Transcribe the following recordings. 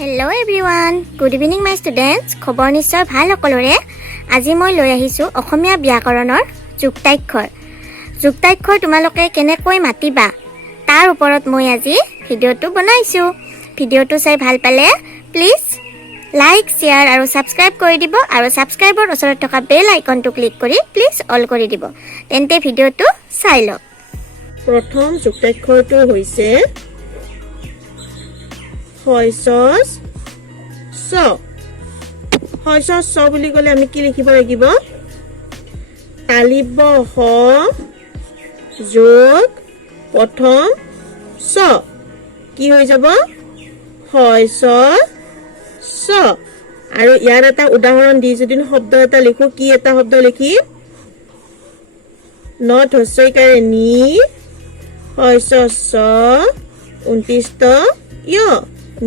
Hello everyone, good evening my students. খবৰ নিশ্চয় ভাল সকলোৰে। আজি মই লৈ আহিছো অসমীয়া ব্যাকৰণৰ যুক্তাক্ষৰ তোমালোকে কেনেকৈ মাতিবা তাৰ ওপৰত মই আজি ভিডিওটো বনাইছো। ভিডিওটো চাই ভাল পালে প্লিজ লাইক, শেয়াৰ আৰু সাবস্ক্ৰাইব কৰি দিব আৰু সাবস্ক্ৰাইবৰ ওচৰত থকা বেল আইকনটো ক্লিক কৰি প্লিজ অল কৰি দিব। তেন্তে ভিডিওটো চাই লওক। প্ৰথম যুক্তাক্ষৰটো হৈছে হয়ছস স হয়ছস স বুলি ক'লে আমি কি লিখিব লাগিব তালিব হ যোগ প্ৰথম স কি হৈ যাব হয়ছস স আৰু ইয়াৰ এটা উদাহৰণ দি যদি শব্দ এটা লিখো কি এটা শব্দ লিখি নট হস্যইকাৰে নি হয়ছস স 29 য়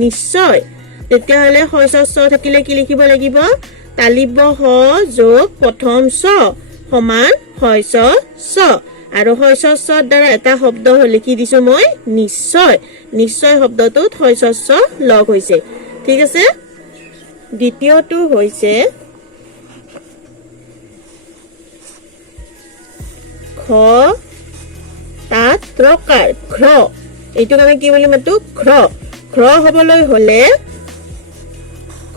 নিশ্চয় তেতিয়াহলে হয়ছস স থাকিলে কি লিখিব লাগিব তালিব হ যোগ প্ৰথম স সমান হয়ছস স আৰু হয়ছস স দ্বাৰা এটা শব্দ লিখি দিছো মই নিশ্চয় শব্দটোত হয়ছস স লগ হৈছে ঠিক আছে দ্বিতীয়টো হৈছে খ তাত ৰকাৰ খ্ৰ এইটো আমি কি বুলি মাতো খ্ৰ হবলৈ হলে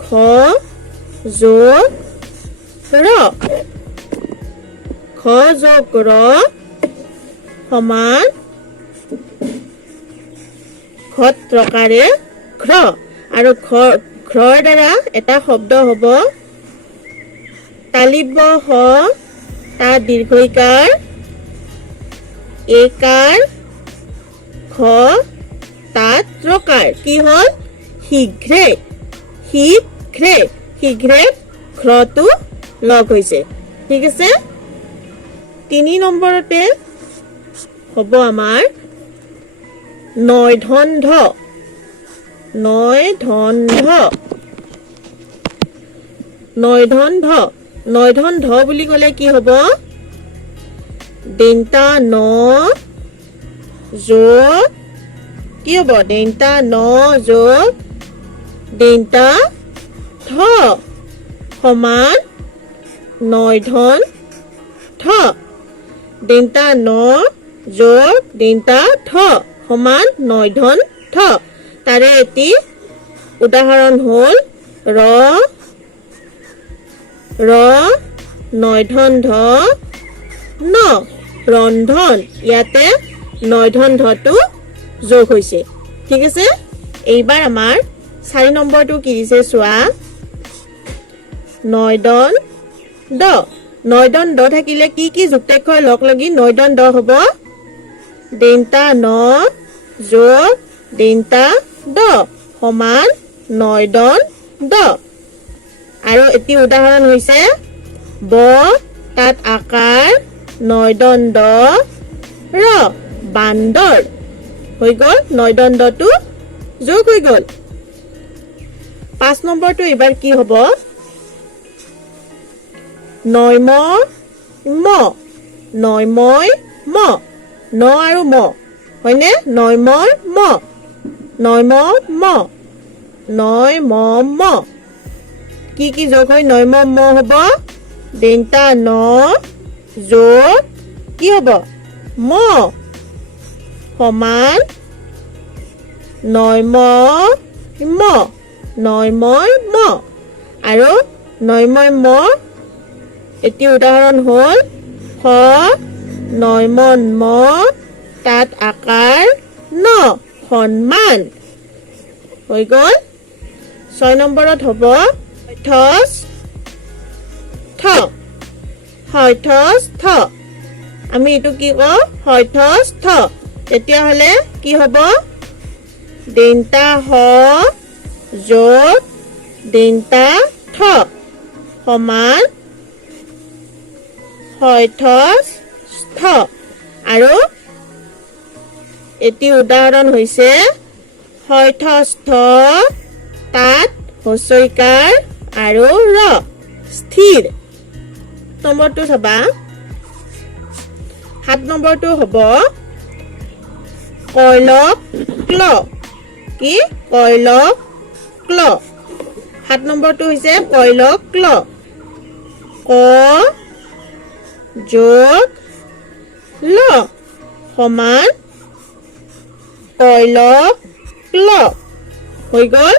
খ যোগ ৰ খ যোগ ৰ সমান খত ৰকাৰে খ্ৰ আৰু খ্ৰৰ দ্বাৰা এটা শব্দ হ'ব তালিব হ তাত দীৰ্ঘইকাৰ একাৰ খ তাত ৰকাৰ কি হল শীঘ্ৰে খ্ৰটো লগ হৈছে ঠিক আছে 3 নম্বৰতে হ'ব আমাৰ নয়ধন্ধ বুলি ক'লে কি হ'ব দেন্তা ন যোগ কি হ'ব দেন্তা ন যোগ দেন্তা থ সমান নয়ধন্ধ দেন্তা ন যোগ দেন্তা থ সমান নয়ধন্ধ তাৰে এটি উদাহৰণ হ'ল ৰ নয়ধন্ধ ন ৰন্ধন ইয়াতে নয়ধন্ধটো যোগ হৈছে ঠিক আছে এইবাৰ আমাৰ 4 নম্বৰটো কি দিছে চোৱা নয়দণ্ড থাকিলে কি যুক্তাক্ষৰ লগ লাগি নয়দণ্ড হ'ব দেন্তা ন যোগ দেন্তা ড সমান নয়দণ্ড আৰু এটি উদাহৰণ হৈছে ব তাত আকাৰ নয়দণ্ড ৰ বান্দৰ হৈ গ'ল নয়দণ্ডটো যোগ হৈ গ'ল 5 নম্বৰটো এবাৰ কি হ'ব নয়ময় ম ন আৰু ম হয়নে নয়ময় ম কি যোগ হয় নয়ম ম হ'ব দেন্তা ন যোগ কি হ'ব ম সমান নয়ময় ম আৰু নয়ময় ম এটি উদাহৰণ হ'ল খ নয়মন ম তাত আকাৰ ন সন্মান হৈ গ'ল 6 নম্বৰত হ'ব হয়থস থ আমি এইটো কি কওঁ হয়থস থ তেতিয়াহ'লে কি হ'ব দেন্তা হ যোগ দেন্তা থ সমান হয়থস থ আৰু এটি উদাহৰণ হৈছে হয়থস থ তাত হস্যইকাৰ আৰু ৰ স্থিৰ নম্বৰটো চাবা 7 নম্বৰটো হ'ব কয়লক ক্ল কি কয়লক ক্ল 7 নম্বৰটো হৈছে কইল ক্ল ক যোগ ল সমান কইল ক্ল হৈ গ'ল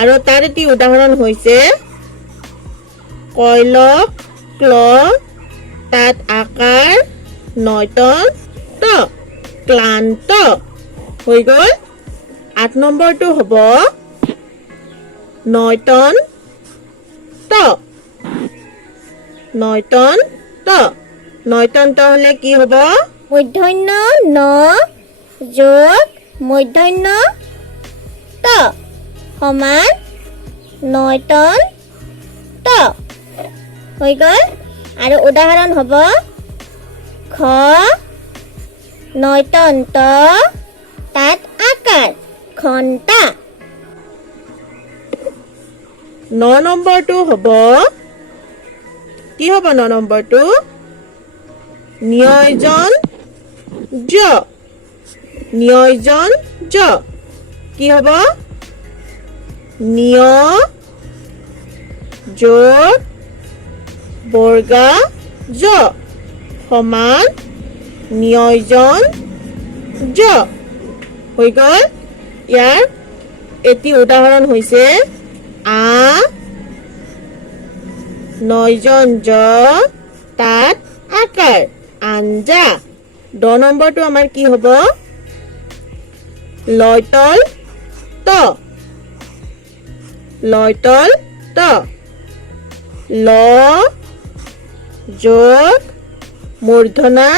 আৰু তাৰ এটি উদাহৰণ হৈছে কইল ক্ল তাত আকাৰ নয়তন ত ক্লান্ত হৈ গ'ল 8 নম্বৰটো হ'ব নয়তন ত নয়তন ত নয়তন ত হলে কি হ'ব মূৰ্ধন্য ন যোগ মূৰ্ধন্য ত সমান নয়তন ত হৈ গ'ল আৰু উদাহৰণ হ'ব খ নয়তন ত তাত আকাৰ ঘণ্টা 9 নম্বৰটো হ'ব কি হ'ব 9 নম্বৰটো নিয়োজন জ নিয়োজন জ কি হ'ব নিয় যোগ বৰ্গা জ সমান নিয়োজন জ হৈ গ'ল ইয়াৰ এটি উদাহৰণ হৈছে আ নয়জন জ তাত আকাৰ আঞ্জা 10 নম্বৰটো আমাৰ কি হ'ব লয়তল ত লয়তল ত ল যোগ মূৰ্ধনা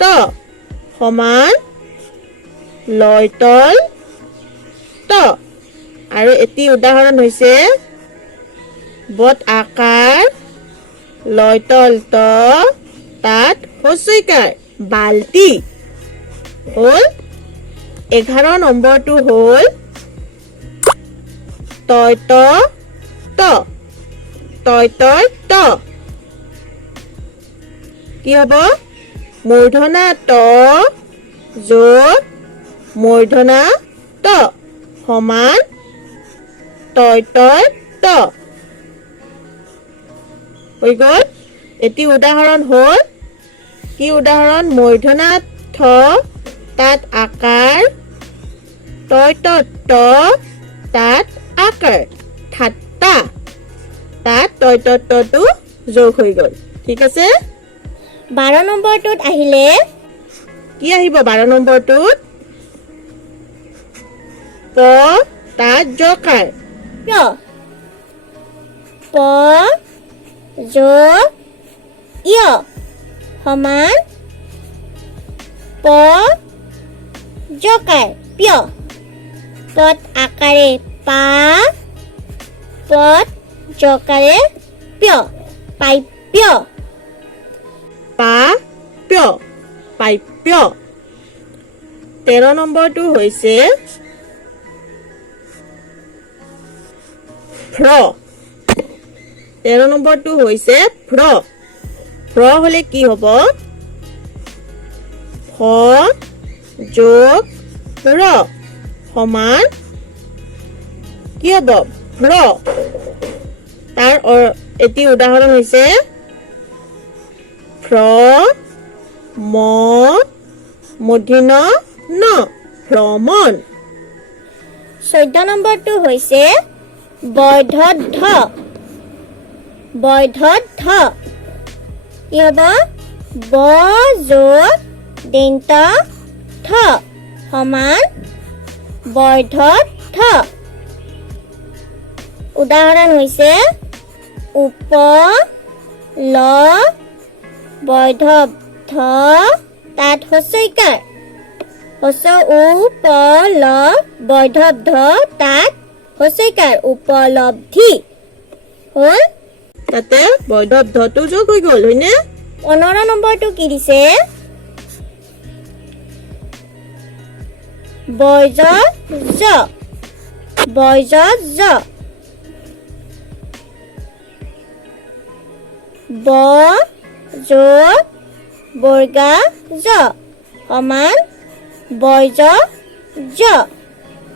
ত সমান লয়তল ত আৰু এটি উদাহৰণ হৈছে বট আকাৰ লয়তল ত তাত হস্যইকাৰ বাল্টি হ'ল 11 নম্বৰটো হ'ল তয়ত ত তয়ত ত কি হ'ব মূৰ্ধনা ত যোগ মূৰ্ধনা ত সমান তয়ত ত হৈ গ'ল এটি উদাহৰণ হ'ল কি উদাহৰণ মূৰ্ধনা থ তাত আকাৰ তয়ত ত তাত আকাৰ ঠাট্টা তাত তয়ত তটো যোগ হৈ গ'ল ঠিক আছে 12 নম্বৰটোত আহিলে কি আহিব 12 নম্বৰটোত প তাত জকাৰ প প যোগ য় সমান প জকাৰ প্য পদ আকাৰে পা পদ জকাৰে প্য পাইপ্য পা প্য পাইপ্য 13 নম্বৰটো হৈছে ফ্ৰ 13 নম্বৰটো হৈছে ফ্ৰ ফ্ৰ হলে কি হ'ব ফ যোগ ৰ সমান কি হ'ব ফ্ৰ তাৰ এটি উদাহৰণ হৈছে ফ্ৰ ম মূৰ্ধন্য ন ভ্ৰমণ 14 নম্বৰটো হৈছে বৈধদ্ধ বৈধদ্ধ কি হ'ব ব যোগ দন্ত থ সমান বৈধদ্ধ উদাহৰণ হৈছে উপ ল বৈধদ্ধ তাত হস্যইকাৰ হস্য উ প ল বৈধদ্ধ তাত হস্যইকাৰ উপলব্ধি হ'ল তাতে বৈধদ্ধটো যোগ হৈ গ'ল হয়নে 15 নম্বৰটো কি দিছে বৈজজ বৈজজ ব যোগ বৰ্গা জ সমান বৈজ জ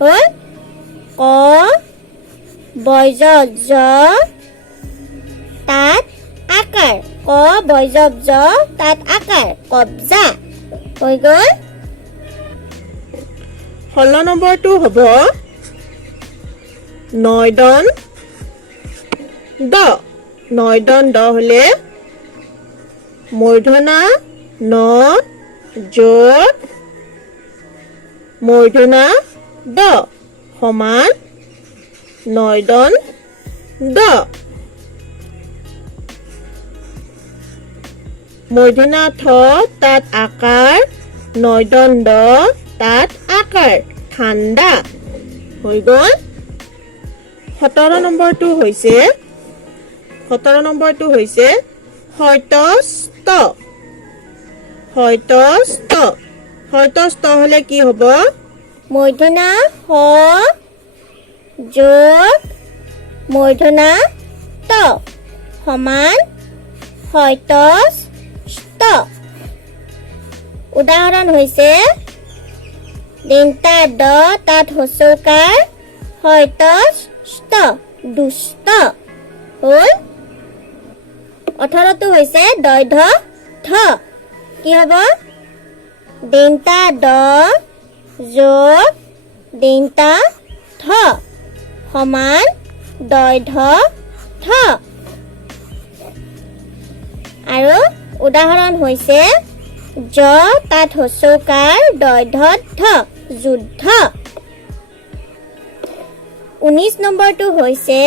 হ'ল ক বৈজ জ তাত আকাৰ ক বৈজ জ তাত আকাৰ কব্জা হৈ গ'ল 16 নম্বৰটো হ'ব নয়দন দ নয়দন দ হ'লে মূৰ্ধনা ন যোগ মূৰ্ধনা দ সমান নয়দন দ মূৰ্ধনা থ তাত আকাৰ নয়দন দ তাত আকাৰ ঠাণ্ডা হৈ গ'ল 17 নম্বৰটো হৈছে হয়তস্ত হয়তস্ত হ'লে কি হ'ব মূৰ্ধনা হ যোগ মূৰ্ধনা ত সমান হয়তস্ত উদাহৰণ হৈছে দিনটা দ তাত হচৌকাৰ হয়তস্ত দুষ্ট হ'ল 18টো হৈছে দৈধ থ কি হ'ব দিনটা দ যোগ দিনটা থ সমান দৈধ থ আৰু উদাহৰণ হৈছে জ তাত হচৌকাৰ দৈধ থ যুদ্ধ 19 নম্বৰটো হৈছে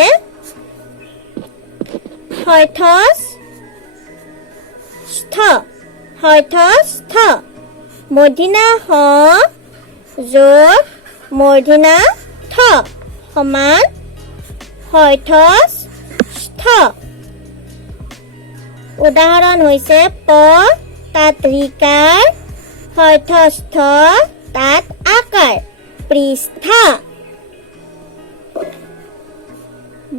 হয়থস্থ মূৰ্ধনা হ যোগ মূৰ্ধনা থ সমান হয়থস্থ উদাহৰণ হৈছে প তাত ৰিকাৰ হয়থস্থ তাত আকাৰ পৃষ্ঠা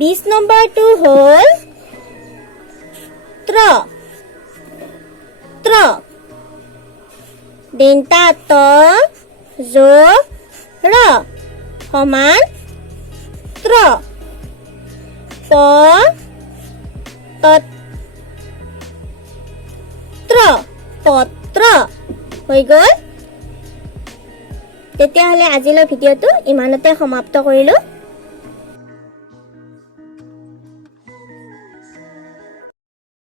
20 নম্বৰটো হ'ল ত্ৰ দিনটা ত যোগ ৰ সমান ত্ৰ প তত্ৰ পত্ৰ হৈ গ'ল তেতিয়াহ'লে আজিলৈ ভিডিঅ'টো ইমানতে সমাপ্ত কৰিলোঁ